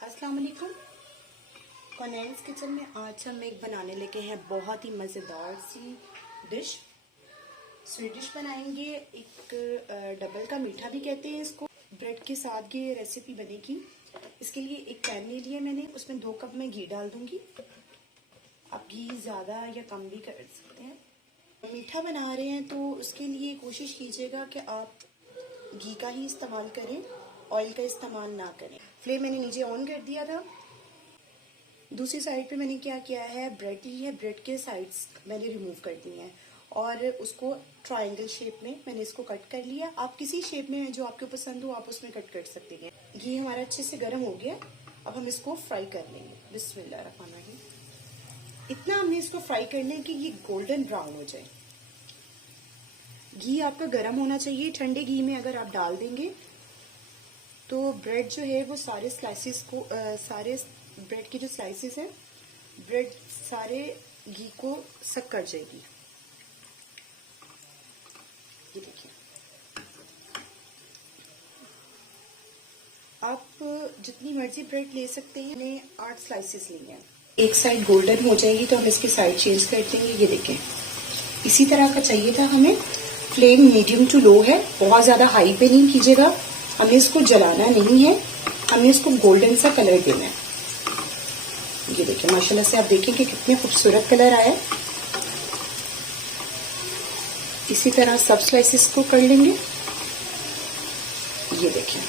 अस्सलाम वालेकुम। Cons kitchen में आज हम एक बनाने लगे हैं बहुत ही मज़ेदार सी डिश, स्वीट डिश बनाएंगे। एक डबल का मीठा भी कहते हैं इसको। ब्रेड के साथ ये रेसिपी बनेगी। इसके लिए एक पैन ले लिया मैंने, उसमें 2 कप में घी डाल दूंगी। आप घी ज़्यादा या कम भी कर सकते हैं। मीठा बना रहे हैं तो उसके लिए कोशिश कीजिएगा कि आप घी का ही इस्तेमाल करें, ऑयल का इस्तेमाल ना करें। फ्लेम मैंने नीचे ऑन कर दिया था। दूसरी साइड पे मैंने क्या किया है, ब्रेड ली है, ब्रेड के साइड्स मैंने रिमूव कर दी हैं और उसको ट्रायंगल शेप में मैंने इसको कट कर लिया। आप किसी शेप में जो आपको पसंद हो आप उसमें कट कर सकते हैं। घी हमारा अच्छे से गर्म हो गया, अब हम इसको फ्राई कर लेंगे। बिस्मिल्लाहिर्रहमानिर्रहीम। इतना हमने इसको फ्राई करना है कि ये गोल्डन ब्राउन हो जाए। घी आपका गर्म होना चाहिए। ठंडे घी में अगर आप डाल देंगे तो ब्रेड जो है वो सारे स्लाइसिस को सारे ब्रेड के जो स्लाइसिस हैं, ब्रेड सारे घी को सक कर जाएगी। ये देखिए, आप जितनी मर्जी ब्रेड ले सकते हैं। मैंने 8 स्लाइसिस लिए हैं। एक साइड गोल्डन हो जाएगी तो हम इसकी साइड चेंज कर देंगे। ये देखें, इसी तरह का चाहिए था हमें। फ्लेम मीडियम टू लो है, बहुत ज्यादा हाई पे नहीं कीजिएगा। हमें इसको जलाना नहीं है, हमें इसको गोल्डन सा कलर देना है। ये देखिए, माशाल्लाह से आप देखेंगे कितने खूबसूरत कलर आया है। इसी तरह सब स्लाइसेस को कर लेंगे। ये देखिए,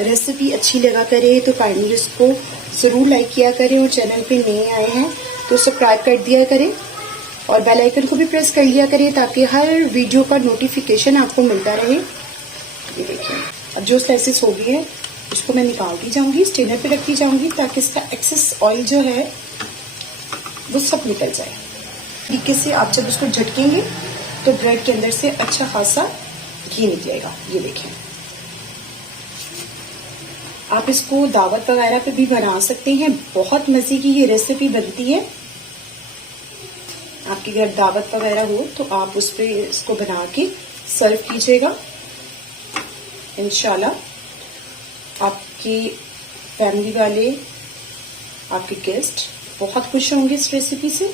रेसिपी अच्छी लगा करे तो काइंडली इसको जरूर लाइक किया करें और चैनल पे नए आए हैं तो सब्सक्राइब कर दिया करें और बेल आइकन को भी प्रेस कर लिया करें ताकि हर वीडियो का नोटिफिकेशन आपको मिलता रहे। ये देखिए, अब जो स्लाइसेस हो गए हैं उसको मैं निकालती जाऊंगी, स्ट्रेनर पे रखती जाऊंगी ताकि इसका एक्सेस ऑयल जो है वो सब निकल जाए। तरीके से आप जब उसको झटकेंगे तो ब्रेड के अंदर से अच्छा खासा घी निकलेगा। ये देखें, आप इसको दावत वगैरह पे भी बना सकते हैं। बहुत मजे की ये रेसिपी बनती है। आपके घर दावत वगैरह हो तो आप उस पे इसको बना के सर्व कीजिएगा। इंशाल्लाह आपकी फैमिली वाले, आपके गेस्ट बहुत खुश होंगे इस रेसिपी से।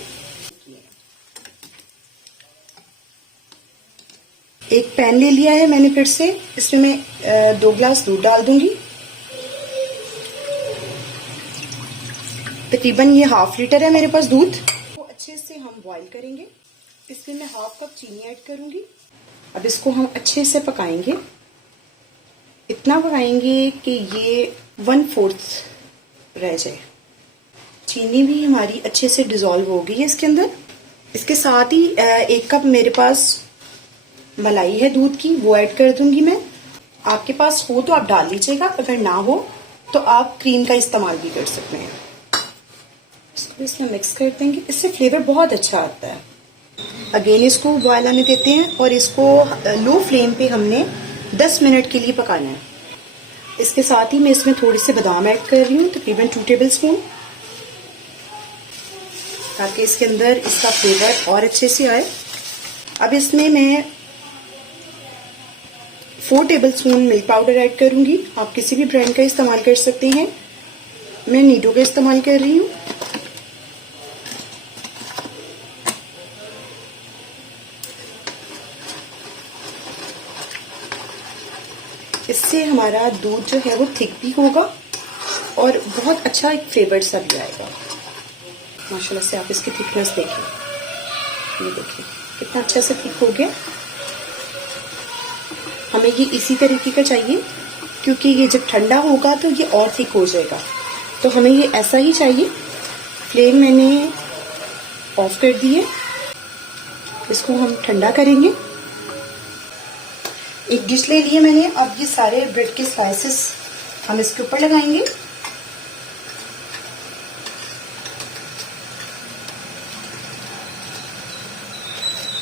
एक पैन ले लिया है मैंने फिर से, इसमें मैं 2 गिलास दूध डाल दूंगी। तकरीबन ये 1/2 लीटर है मेरे पास दूध। तो अच्छे से हम बॉईल करेंगे। इसमें मैं 1/2 कप चीनी ऐड करूंगी। अब इसको हम अच्छे से पकाएंगे। इतना पकाएंगे कि ये 1/4 रह जाए। चीनी भी हमारी अच्छे से डिजोल्व हो गई है इसके अंदर। इसके साथ ही 1 कप मेरे पास मलाई है दूध की, वो ऐड कर दूंगी मैं। आपके पास हो तो आप डाल लीजिएगा, अगर ना हो तो आप क्रीम का इस्तेमाल भी कर सकते हैं। इसको इसमें मिक्स कर देंगे, इससे फ्लेवर बहुत अच्छा आता है। अगेन इसको बॉयल आने देते हैं और इसको लो फ्लेम पे हमने 10 मिनट के लिए पकाना है। इसके साथ ही मैं इसमें थोड़े से बादाम ऐड कर रही हूँ, तकरीबन 2 टेबलस्पून, ताकि इसके अंदर इसका फ्लेवर और अच्छे से आए। अब इसमें मैं 4 टेबलस्पून मिल्क पाउडर ऐड करूंगी। आप किसी भी ब्रांड का इस्तेमाल कर सकते हैं। मैं नीडो का इस्तेमाल कर रही हूँ। इससे हमारा दूध जो है वो थिक भी होगा और बहुत अच्छा एक फ्लेवर सा भी आएगा। माशाल्लाह से आप इसकी थिकनेस देखिए। ये देखिए कितना अच्छा से थिक हो गया। हमें ये इसी तरीके का चाहिए, क्योंकि ये जब ठंडा होगा तो ये और थिक हो जाएगा। तो हमें ये ऐसा ही चाहिए। फ्लेम मैंने ऑफ कर दी है। इसको हम ठंडा करेंगे। एक डिश ले ली है मैंने। अब ये सारे ब्रेड के स्लाइसेस हम इसके ऊपर लगाएंगे।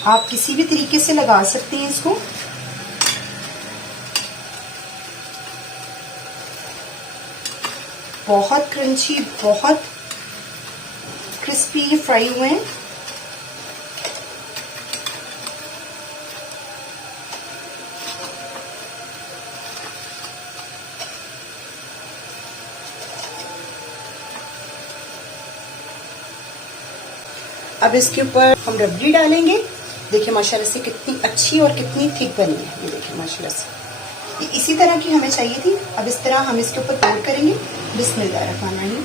आप किसी भी तरीके से लगा सकते हैं इसको। बहुत क्रंची, बहुत क्रिस्पी फ्राई हुए हैं। अब इसके ऊपर हम रबड़ी डालेंगे। देखिए माशाल्लाह से कितनी अच्छी और कितनी थिक बनी है। ये देखिए माशाल्लाह से इसी तरह की हमें चाहिए थी। अब इस तरह हम इसके ऊपर पोर करेंगे। बिस्मिल्लाहिर्रहमानिर्रहीम।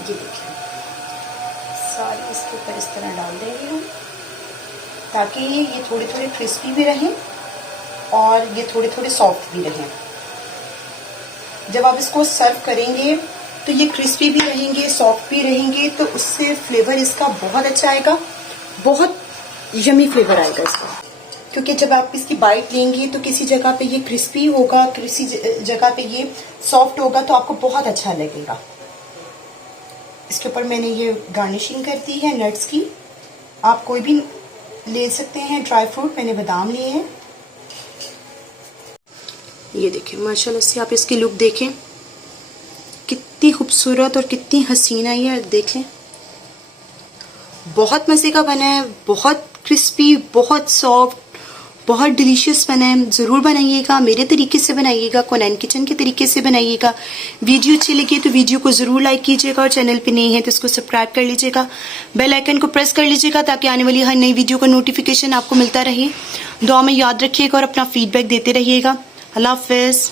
ये देखिए सारी इसके ऊपर इस तरह डाल देंगे हम, ताकि ये थोड़े थोड़े क्रिस्पी भी रहें और ये थोड़े थोड़े सॉफ्ट भी रहें। जब आप इसको सर्व करेंगे तो ये क्रिस्पी भी रहेंगे, सॉफ्ट भी रहेंगे, तो उससे फ्लेवर इसका बहुत अच्छा आएगा, बहुत यमी फ्लेवर आएगा इसका। क्योंकि जब आप इसकी बाइट लेंगे तो किसी जगह पे ये क्रिस्पी होगा, किसी जगह पे ये सॉफ्ट होगा, तो आपको बहुत अच्छा लगेगा। इसके ऊपर मैंने ये गार्निशिंग कर दी है नट्स की। आप कोई भी ले सकते हैं ड्राई फ्रूट, मैंने बादाम लिए हैं। ये देखिए माशाल्लाह से आप इसकी लुक देखें, कितनी खूबसूरत और कितनी हसीन है ये, देख लें। बहुत मज़े का बना है, बहुत क्रिस्पी, बहुत सॉफ्ट, बहुत डिलीशियस बना है। ज़रूर बनाइएगा, मेरे तरीके से बनाइएगा, कोनैन किचन के तरीके से बनाइएगा। वीडियो अच्छी लगी तो वीडियो को ज़रूर लाइक कीजिएगा, और चैनल पे नए हैं तो इसको सब्सक्राइब कर लीजिएगा, बेल आइकन को प्रेस कर लीजिएगा, ताकि आने वाली हर नई वीडियो का नोटिफिकेशन आपको मिलता रहे। दुआ में याद रखिएगा और अपना फीडबैक देते रहिएगा। अल्लाह हाफ़िज़।